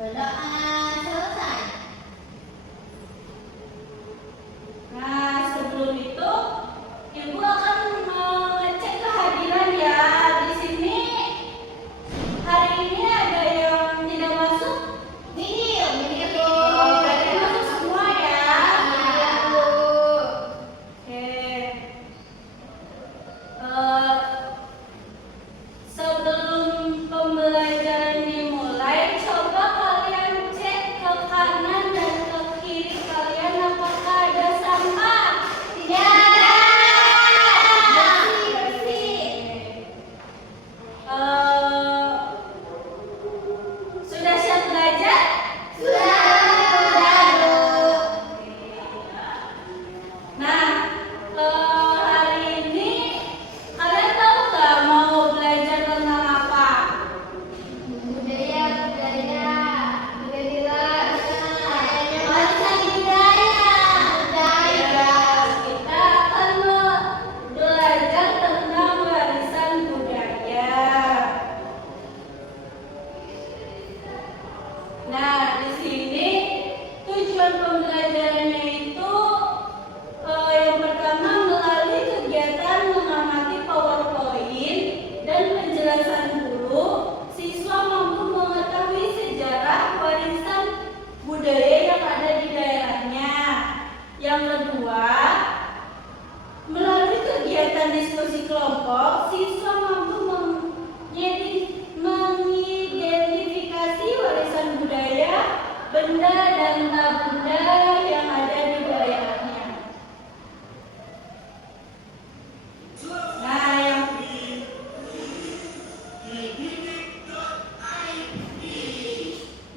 Selesai. Nah, sebelum itu Ibu akan mengecek kehadiran ya. Di sini hari ini ada yang tidak masuk? Nihil. Oh, berarti masuk semua ya. Oke. Sebelum pembelajaran dimulai, coba kalian cek ke kanan dan ke kiri kalian apakah ada sampah. Sudah siap belajar? Nah, hari ini kalian tahu nggak mau belajar tentang apa? Warisan budaya. Kita akan belajar tentang warisan budaya. Nah, di sini tujuan pembelajarannya itu yang pertama melalui kegiatan mengamati PowerPoint dan penjelasan guru, siswa mampu mengetahui sejarah warisan budaya yang ada di daerahnya. Yang kedua, melalui kegiatan diskusi kelompok, siswa mampu mengidentifikasi warisan budaya, benda dan tak benda yang ada di daerahnya.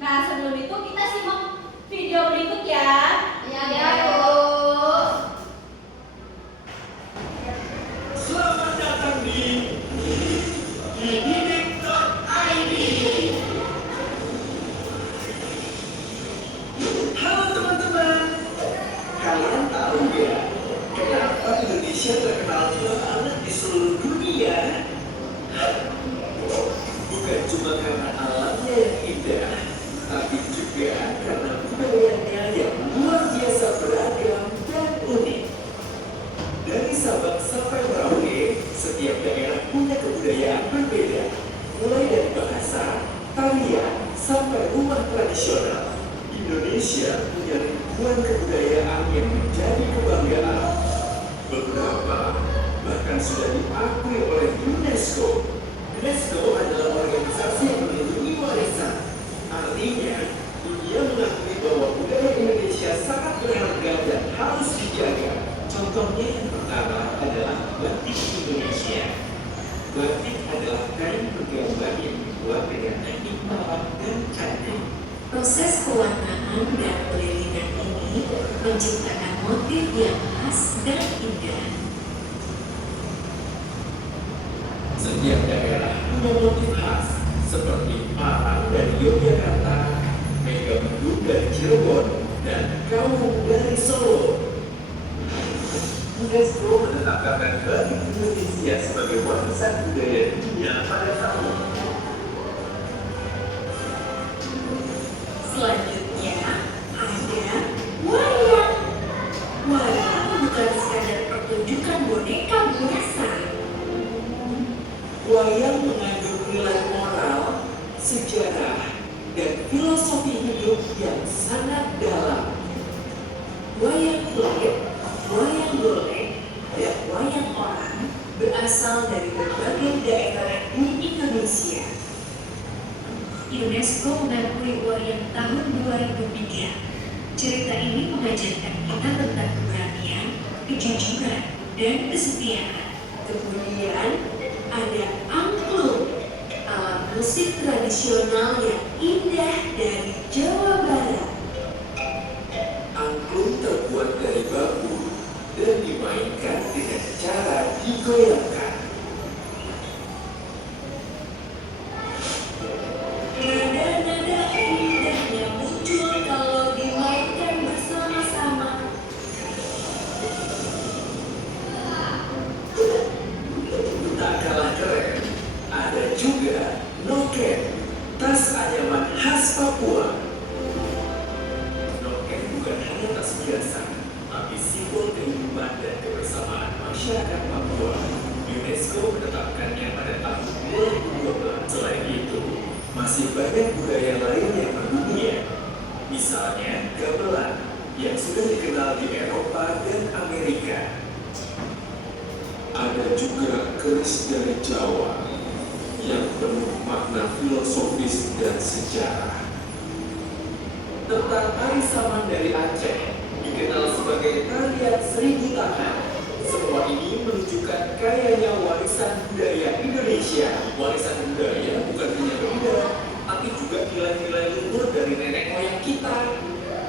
Nah, sebelum itu kita simak video berikut ya. Selamat datang di dididik.id. Halo teman-teman, kalian tahu ya kenapa Indonesia terkenal banget di seluruh dunia? Bukan cuma karena alamnya yang indah, tapi juga karena budayanya yang luar biasa beragam dan unik. Dari Sabang sampai Merauke, setiap daerah punya kebudayaan berbeda. Mulai dari bahasa, tarian, sampai rumah tradisional. Indonesia punya ribuan kebudayaan yang menjadi kebanggaan. Beberapa bahkan sudah diakui oleh UNESCO. UNESCO adalah organisasi yang melindungi warisan. Artinya, dunia mengakui bahwa budaya Indonesia sangat berharga dan harus dijaga. Contohnya yang pertama adalah batik Indonesia. Batik adalah kain bergambar yang dibuat dengan teknik malam dan cantik. Proses pewarnaan dan pelilingan ini menciptakan motif yang khas dan indah. Setiap daerah punya motif khas, seperti Parang dari Yogyakarta, Megamendung dari Cirebon, dan Kawung dari Solo. UNESCO menetapkan batik Indonesia sebagai warisan budaya dunia pada tahun. Selanjutnya ada wayang. Wayang bukan sekadar pertunjukan boneka biasa. Wayang mengandung nilai moral, sejarah, dan filosofi hidup yang sangat dalam. Wayang kulit, wayang golek, dan wayang orang berasal dari berbagai daerah di Indonesia. UNESCO mengakui wayang tahun 2003. Cerita ini mengajarkan kita tentang keberanian, kejujuran, dan kesetiaan. Kemudian ada angklung, alat musik tradisional yang indah dari Jawa Barat. Angklung terbuat dari bambu dan dimainkan dengan cara digoyangkan. Nada-nada indahnya muncul kalau dimainkan bersama-sama. Tak kalah keren, ada juga noken, tas anyaman khas Papua. Noken bukan hanya tas biasa, tapi simbol kehidupan dan kebersamaan masyarakat Papua. UNESCO menetapkannya pada tahun 2012. Selain itu, masih banyak budaya lain yang mendunia. Misalnya gamelan yang sudah dikenal di Eropa dan Amerika. Ada juga keris dari Jawa yang penuh makna filosofis dan sejarah. Tentang tari saman dari Aceh, dikenal sebagai tarian seribu tangan. Semua ini menunjukkan kayanya warisan budaya Indonesia. Warisan budaya bukan hanya benda, tapi juga nilai-nilai luhur dari nenek moyang kita.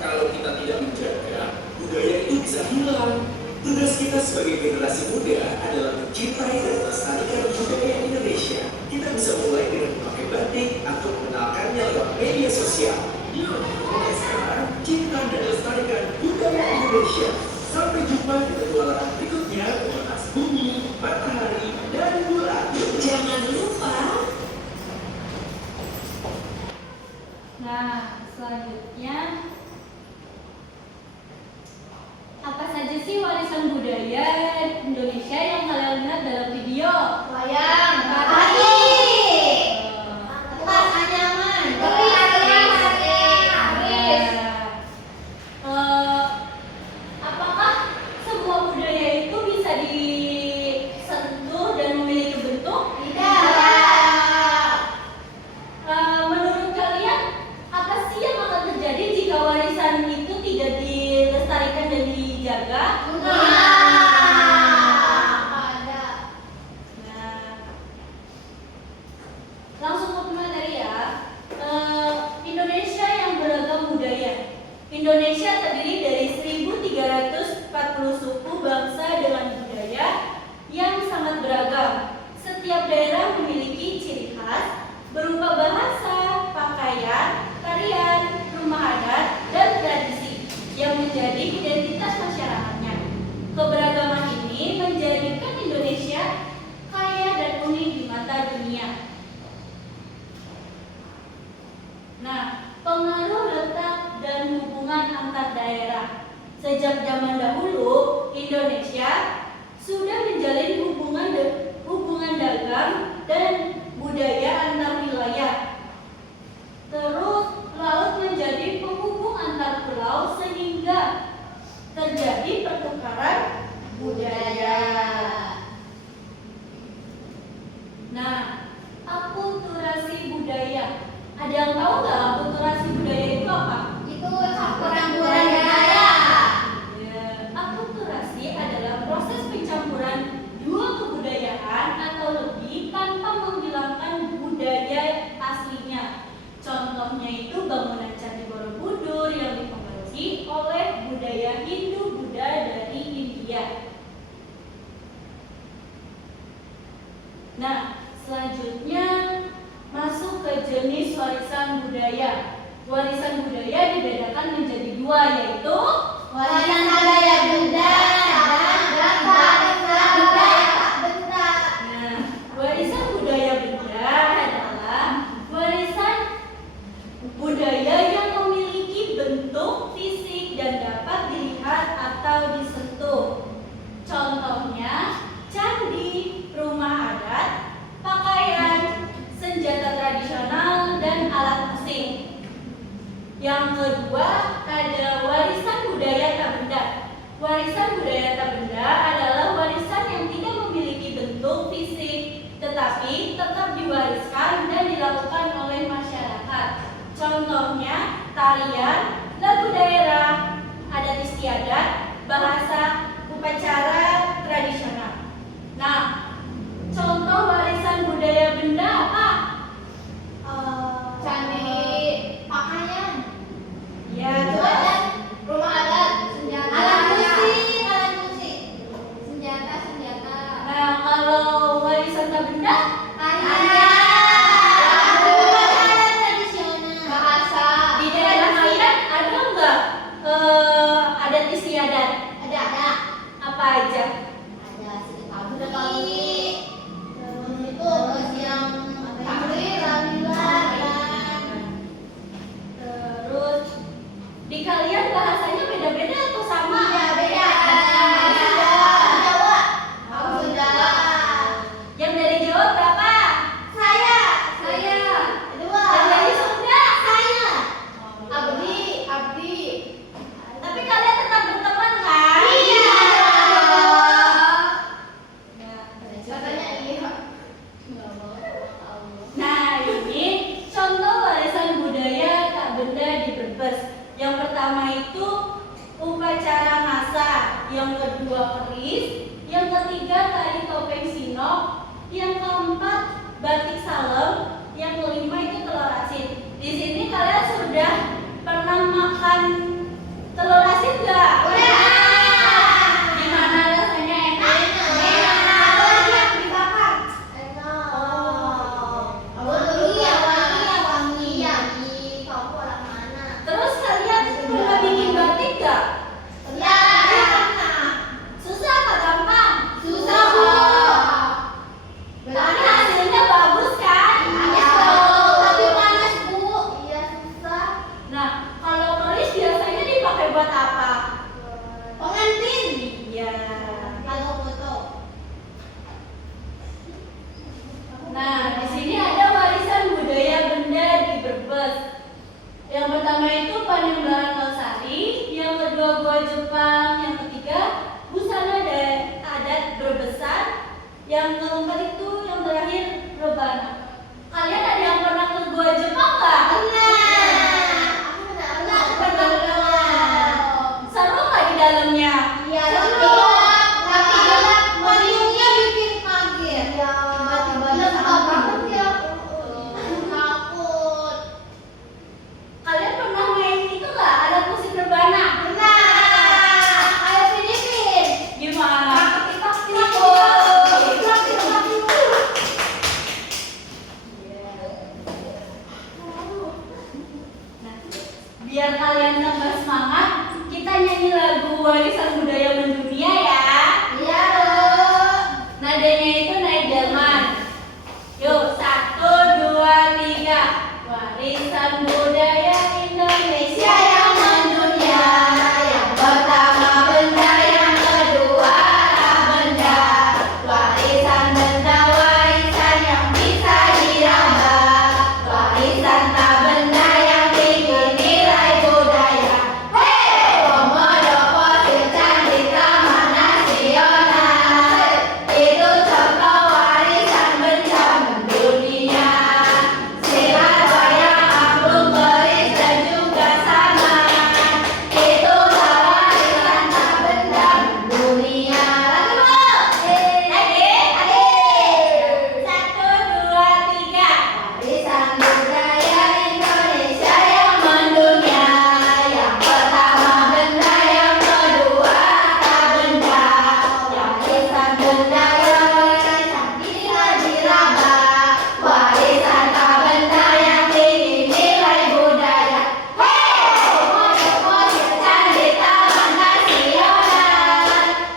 Kalau kita tidak menjaga, budaya itu bisa hilang. Tugas kita sebagai generasi muda adalah mencintai dan melestarikan budaya Indonesia. Kita bisa mulai dengan memakai batik atau mengenalkannya lewat media sosial. Yuk, mulai sekarang cinta dan lestarikan budaya Indonesia. Sampai jumpa di petualangan berikutnya mengenai bumi, matahari, dan bulan. Jangan lupa. Nah, selanjutnya apa saja sih warisan budaya Indonesia yang kalian lihat dalam video? Wayang, Tari, tas anyaman, apakah semua budaya itu bisa disentuh dan memiliki bentuk? tidak. Menurut kalian, apa sih yang akan terjadi jika warisan itu tidak dilestarikan dan dijaga? Ada. Nah, langsung ke materi ya. Indonesia yang beragam budaya. Indonesia terdiri dari 1.340 suku bangsa dengan budaya yang sangat beragam. Setiap daerah memiliki ciri khas berupa bahasa, pakaian, tarian, rumah adat, dan tradisi yang menjadi identitas masyarakatnya. Keberagaman ini menjadikan Indonesia kaya dan unik di mata dunia. Nah, pengaruh letak dan hubungan antar daerah. Sejak zaman dahulu, Indonesia sudah menjalin hubungan dagang dan budaya antar wilayah. Terus, laut menjadi penghubung antar pulau sehingga terjadi pertukaran budaya. Nah, akulturasi budaya. Ada yang tahu nggak akulturasi budaya itu apa? Itu campuran budaya. Ya, akulturasi adalah proses pencampuran dua kebudayaan atau lebih tanpa menghilangkan budaya aslinya. Contohnya itu bangunan Candi Borobudur yang dipengaruhi oleh budaya Hindu-Buddha dari India. Nah, selanjutnya masuk ke jenis warisan budaya. Warisan budaya dibedakan menjadi dua, yaitu Warisan budaya benda dan warisan budaya tak benda. Nah, warisan budaya benda adalah warisan budaya yang memiliki bentuk fisik dan dapat dilihat atau disentuh. Contohnya, candi, rumah adat, pakaian, senjata tradisional, dan alat musik. Yang kedua ada warisan budaya tak benda. Warisan budaya tak benda adalah warisan yang tidak memiliki bentuk fisik, tetapi tetap diwariskan dan dilakukan oleh masyarakat. Contohnya tarian, lagu daerah, adat istiadat, bahasa, upacara tradisional. Nah, contoh warisan budaya benda apa? Candi, pakaian, Ya, rumah adat, senjata, alat musik, senjata. Nah, kalau warisan tak benda, Tarian, tradisional, bahasa. di daerah kalian ada pertama itu upacara masak, yang kedua keris, yang ketiga tari topeng sinok, yang keempat batik salem, yang kelima itu telur asin. Di sini kalian sudah pernah makan telur asin nggak? Gimana rasanya, enak? Apalagi yang dibakar? Enak. Wangi. Kamu orang mana? Terus kalian pernah bikin batik nggak? Ya. Susah apa gampang? Susah, Bu. Tapi hasilnya bagus kan? Tapi panas, Bu. Iya, susah. Nah, kalau keris biasanya dipakai buat apa? Pengantin. Iya. Kalau foto. Nah, di sini ada warisan budaya benda di Brebes. Yang pertama itu Panembahan Losari, yang kedua Gua Jepang, yang ketiga busana adat Brebesan, yang keempat itu yang terakhir rebana. Kalian ada yang pernah ke Gua Jepang nggak? Aku pernah. Seru nggak di dalamnya? Iya, tapi meniupnya bikin kaget. Iya, lengkap banget ya. Takut. Kalian pernah main itu nggak? Alat musik rebana? Kayak Filipin. Gimana? Nah, biar kalian tambah semangat, kita nyanyi lagu warisan budaya mendunia ya. Iya, Nadanya itu naik delman. Yuk, 1, 2, 3. Warisan budaya Indonesia yang mendunia. Yang pertama benda, yang kedua tak benda. Warisan benda, warisan yang bisa diraba. Warisan tak benda yang tinggi nilai budaya. Hei, Komodo fosil candi Taman Nasional. Itu contoh warisan benda mendunia. Silat wayang angklung keris dan juga saman. Itulah warisan tak benda mendunia. Lagi, adik. 1, 2, 3. Warisan budaya Indonesia yang mendunia. Yang pertama benda, yang kedua tak benda. Warisan benda yang warisan tidak diraba. Warisan tak benda yang tinggi nilai budaya. Hei, Komodo fosil candi Taman Nasional.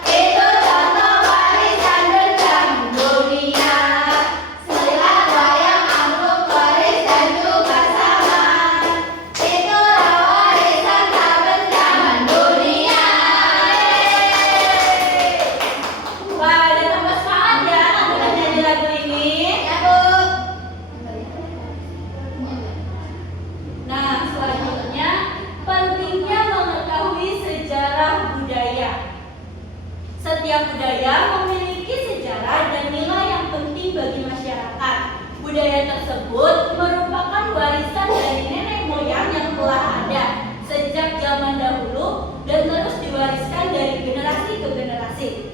Itu contoh warisan benda mendunia. Silat wayang angklung keris dan juga saman. Itulah warisan tak benda mendunia. Wah, udah tambah semangat ya udah nyanyi lagu ini. Ya, Bu. Nah, selanjutnya pentingnya mengetahui sejarah budaya. Setiap budaya memiliki sejarah dan nilai yang penting bagi masyarakat. Budaya tersebut merupakan warisan dari nenek moyang yang telah ada sejak zaman dahulu dan terus diwariskan dari generasi ke generasi.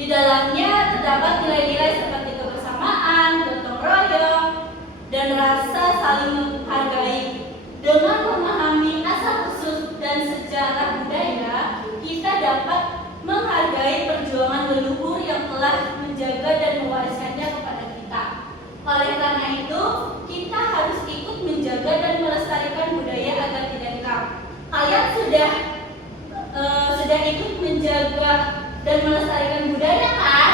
Di dalamnya terdapat nilai-nilai seperti kebersamaan, gotong royong, dan rasa saling menghargai. Dengan memahami asal-usul dan sejarah budaya, kita dapat menghargai perjuangan leluhur yang telah menjaga dan mewariskannya kepada kita. Oleh karena itu, kita harus ikut menjaga dan melestarikan budaya agar tidak hilang. Kalian sudah ikut menjaga dan melestarikan budaya kan?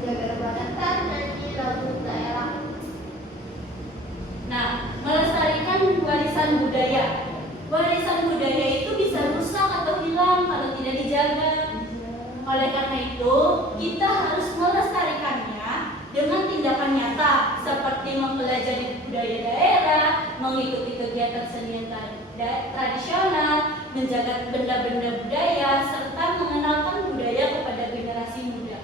Jaga rebana nyanyi lagu daerah. Nah, melestarikan warisan budaya. Warisan budaya itu bisa rusak atau hilang kalau tidak dijaga. Oleh karena itu, kita harus melestarikannya dengan tindakan nyata seperti mempelajari budaya daerah, mengikuti kegiatan seni tradisional, menjaga benda-benda budaya, serta mengenalkan budaya kepada generasi muda.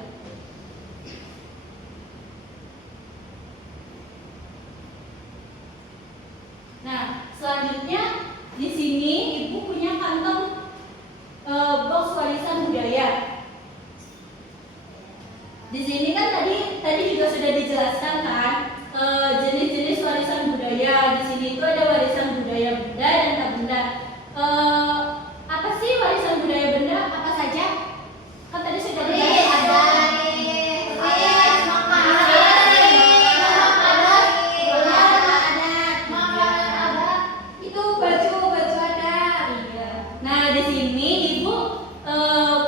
Nah, Selanjutnya di sini ibu punya kantong box warisan budaya. Di sini kan tadi juga sudah dijelaskan kan jenis-jenis warisan budaya. Di sini itu ada warisan budaya benda dan tak benda. Apa sih warisan budaya benda? Apa saja? Kan tadi sudah dijelaskan. Nah, di sini ibu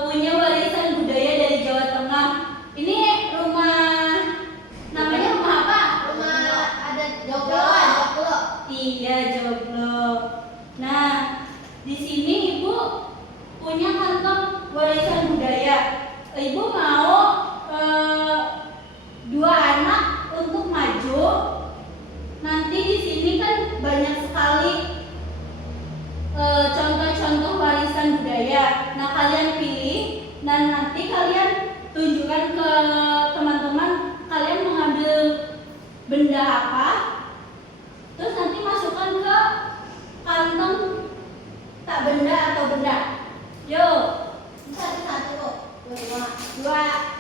punya warisan budaya dari Jawa Tengah. Ini namanya rumah apa? Iya, joglo. Nah, di sini ibu punya kantong warisan budaya. Ibu mau 2 anak untuk maju. Nanti di sini kan banyak sekali contoh-contoh warisan budaya. Nah, kalian pilih dan nanti kalian tunjukkan ke teman-teman kalian mengambil benda apa. Terus nanti masukkan ke kantong tak benda atau benda. Yuk, 2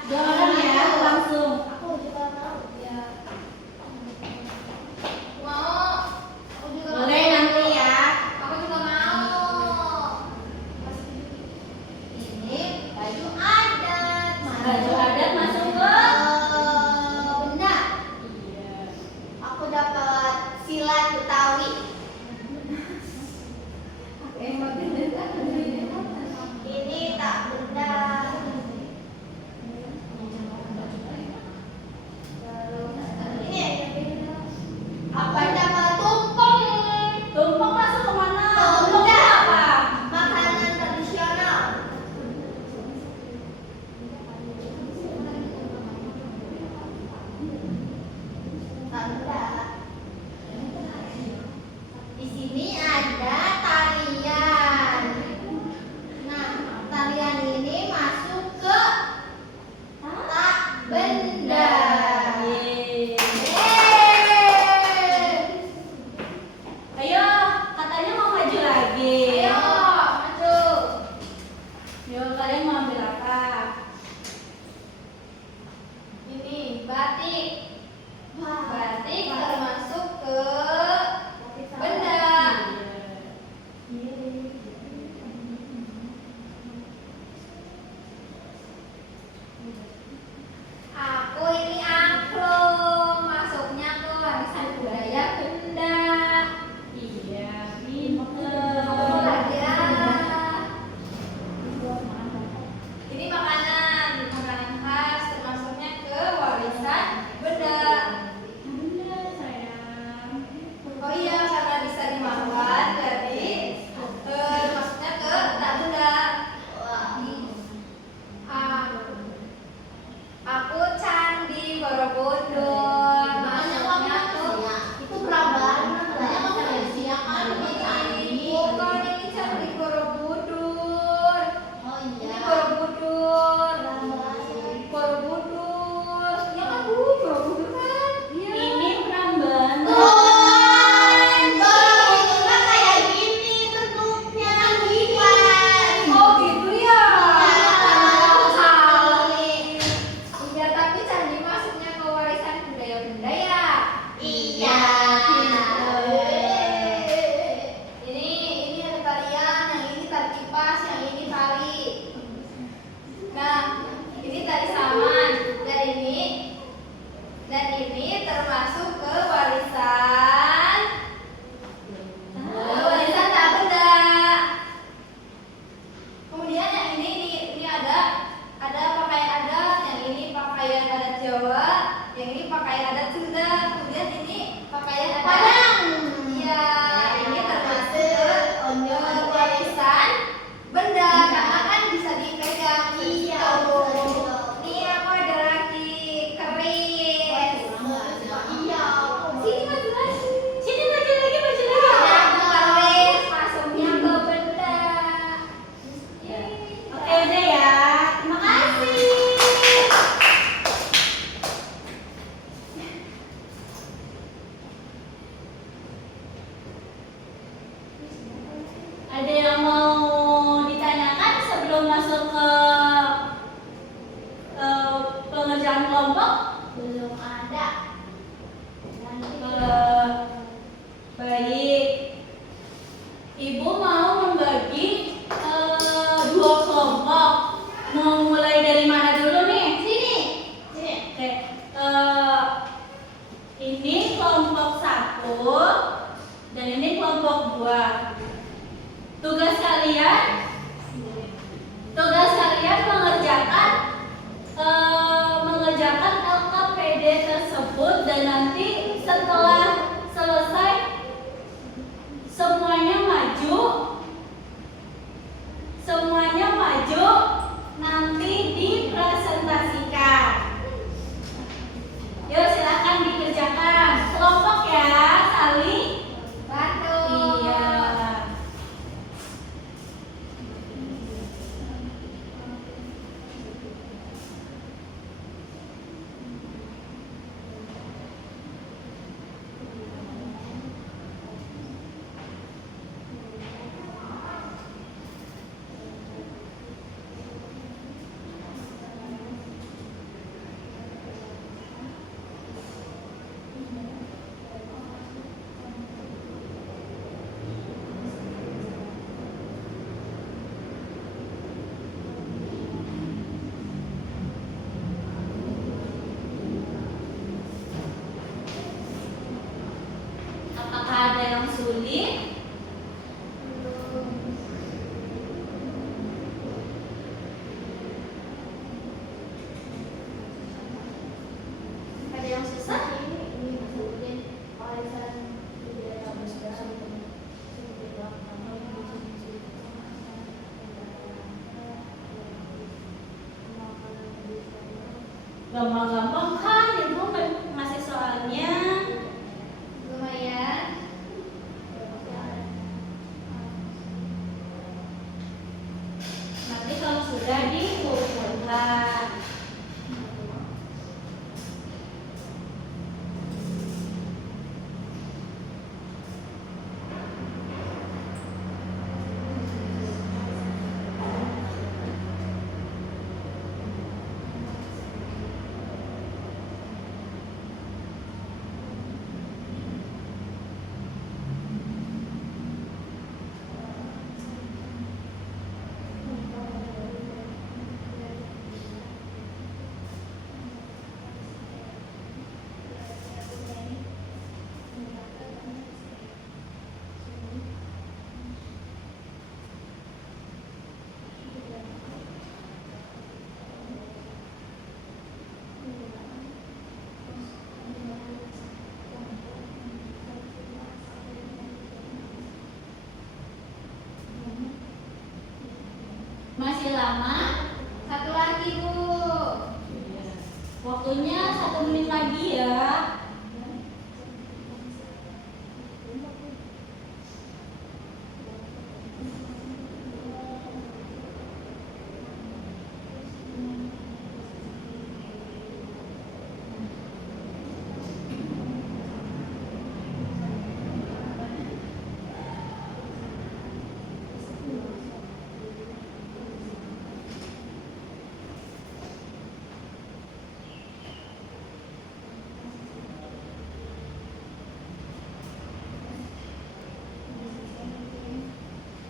jangan ya, langsung. Boleh nanti ya. Baju adat masuk ke Benda. iya. Aku dapat silat Betawi. Ini tak benda. Ini apa dapat tumpeng? Tumpeng masuk ke mana? Oh, Tumpeng benda. apa? Makanan tradisional. Tak benda. Di sini ada tarian. Nah, tarian ini masuk ke tak benda. Yeay. Yeay. Dan ini kelompok 2. Tugas kalian mengerjakan LKPD tersebut, dan nanti setelah selesai semuanya maju nanti dipresentasikan. Yuk silakan dikerjakan kelompok ya, saling Bantu. iya. Apakah ada yang sulit? Ada yang susah? Gampang-gampang kan ibu ngasih soalnya. Lumayan. Nanti kalau sudah dikumpulkan. Masih lama? Satu lagi, Bu. Waktunya 1 menit lagi ya.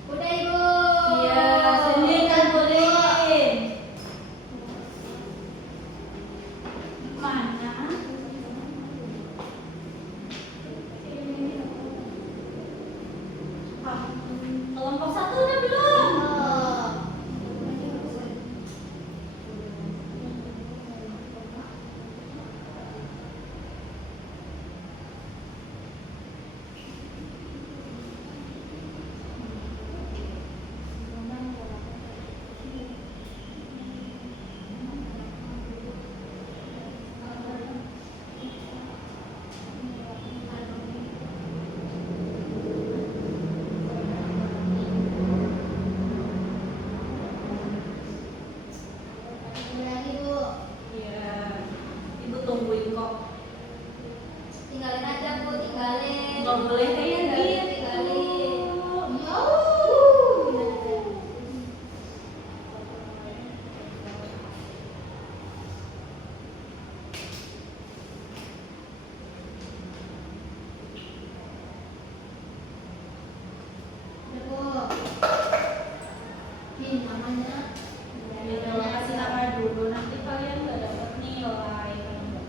Udah, Ibu. Iya, sini kumpulin. Mana? Ah, kelompok 1 udah belum? Udah lagi, Bu. Iya. Ibu tungguin kok. Tinggalin aja, Bu. Tinggalin. Nggak boleh kayak gitu. Tinggalin. Udah, Bu. Nih, namanya. Ya jangan kasih nama dulu, nanti kalian nggak dapat nilai kalau nggak kasih nama.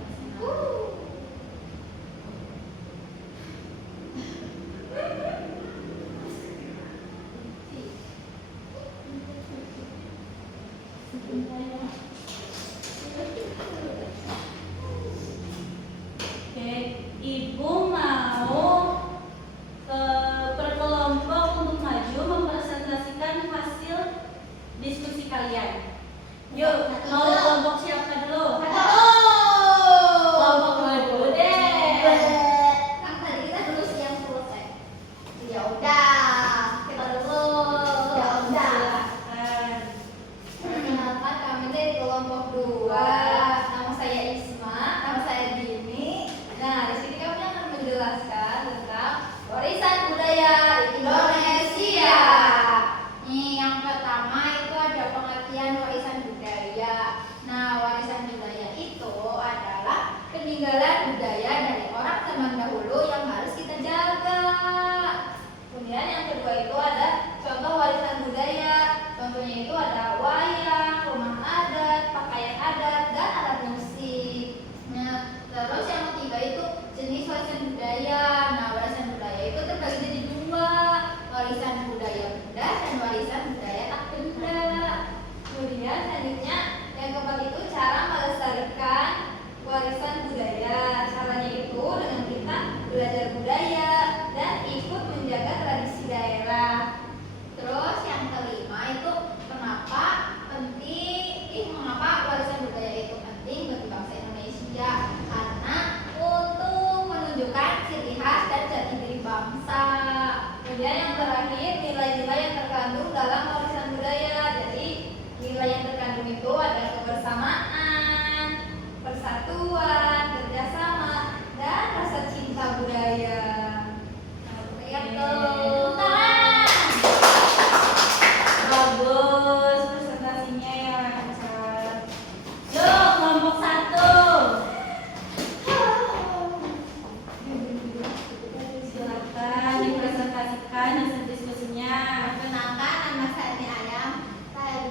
menjelaskan tentang warisan budaya Indonesia. Nih, yang pertama itu ada pengertian warisan budaya. Nah, warisan budaya itu adalah peninggalan budaya dari orang zaman dahulu yang harus kita jaga. Kemudian yang kedua itu ada contoh warisan budaya. Contohnya itu ada wayang, rumah adat, pakaian adat, dan alat musik. Nah, terus yang ketiga itu jenis warisan budaya. Nah, warisan budaya itu terbagi jadi dua, warisan budaya benda dan warisan budaya tak benda. Kemudian selanjutnya yang keempat itu cara melestarikan warisan budaya. Caranya itu dengan kita belajar budaya dan ikut menjaga tradisi daerah. Terus yang kelima itu mengapa warisan budaya itu penting bagi bangsa Indonesia? Karena untuk menunjukkan ciri khas dan jati diri bangsa. Kemudian yang terakhir, nilai-nilai yang terkandung dalam warisan budaya. Jadi nilai yang terkandung itu ada kebersamaan, persatuan, kerjasama, dan rasa cinta budaya. Nah, lihat tuh. Bagus presentasinya ya lancar. Yuk kelompok 1. Silakan dipresentasikan hasil diskusinya. Perkenalkan, nama saya Ayam. Saya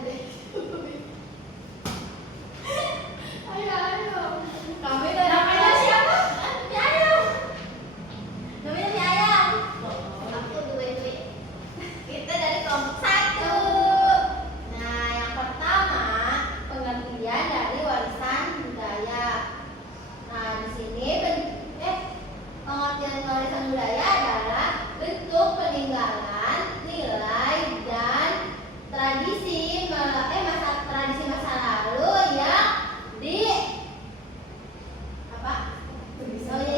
ayo. Kami dari namanya siapa? Mie Ayam. Namanya Mie Ayam. Aku Dwi. Kita dari kelompok 1. Nah, yang pertama pengertian dari warisan budaya. Nah, di sini pengertian warisan budaya adalah bentuk peninggalan, nilai dan tradisi masa lalu yang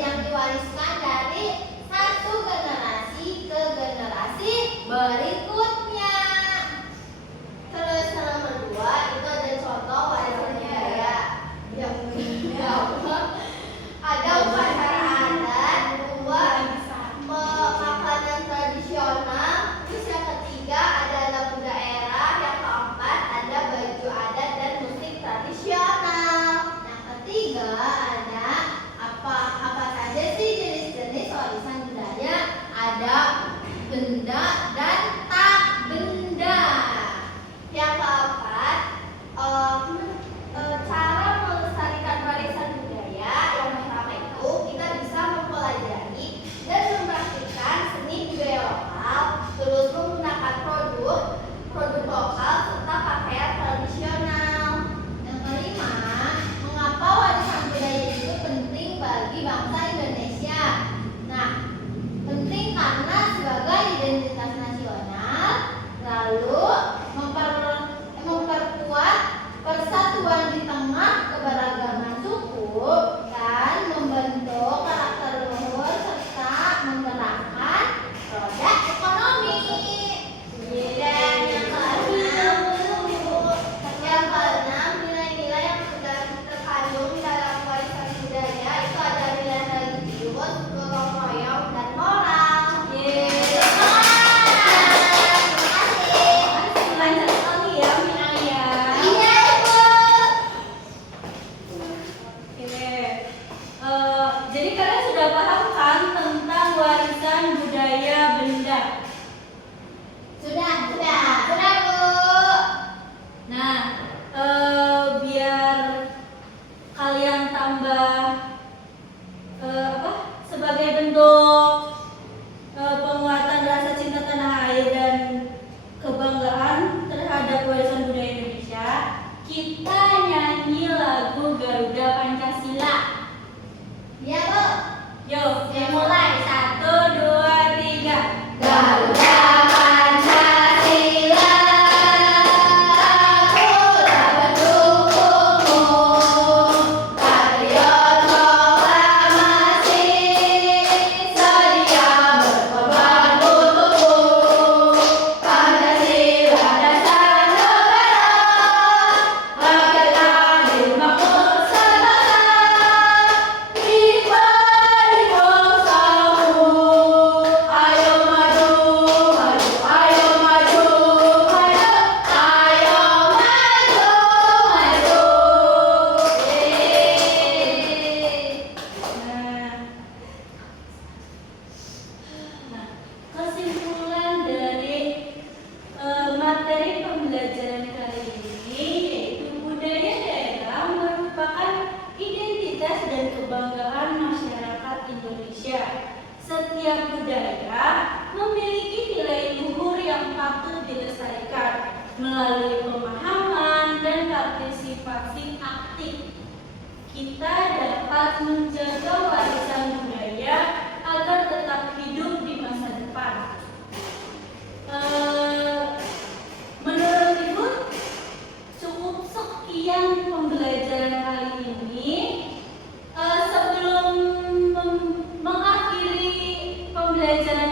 yang diwariskan dari satu generasi ke generasi berikutnya. Terus yang nomor 2 itu ada contoh warisan budaya. Ada upacara adat, Setiap budaya memiliki nilai luhur yang patut dilestarikan melalui pemahaman dan partisipasi aktif. Kita dapat menjaga warisan budaya agar tetap hidup di masa depan. Menurut Ibu, cukup sekian pembelajaran kali ini. Sebelum mengakhiri pembelajaran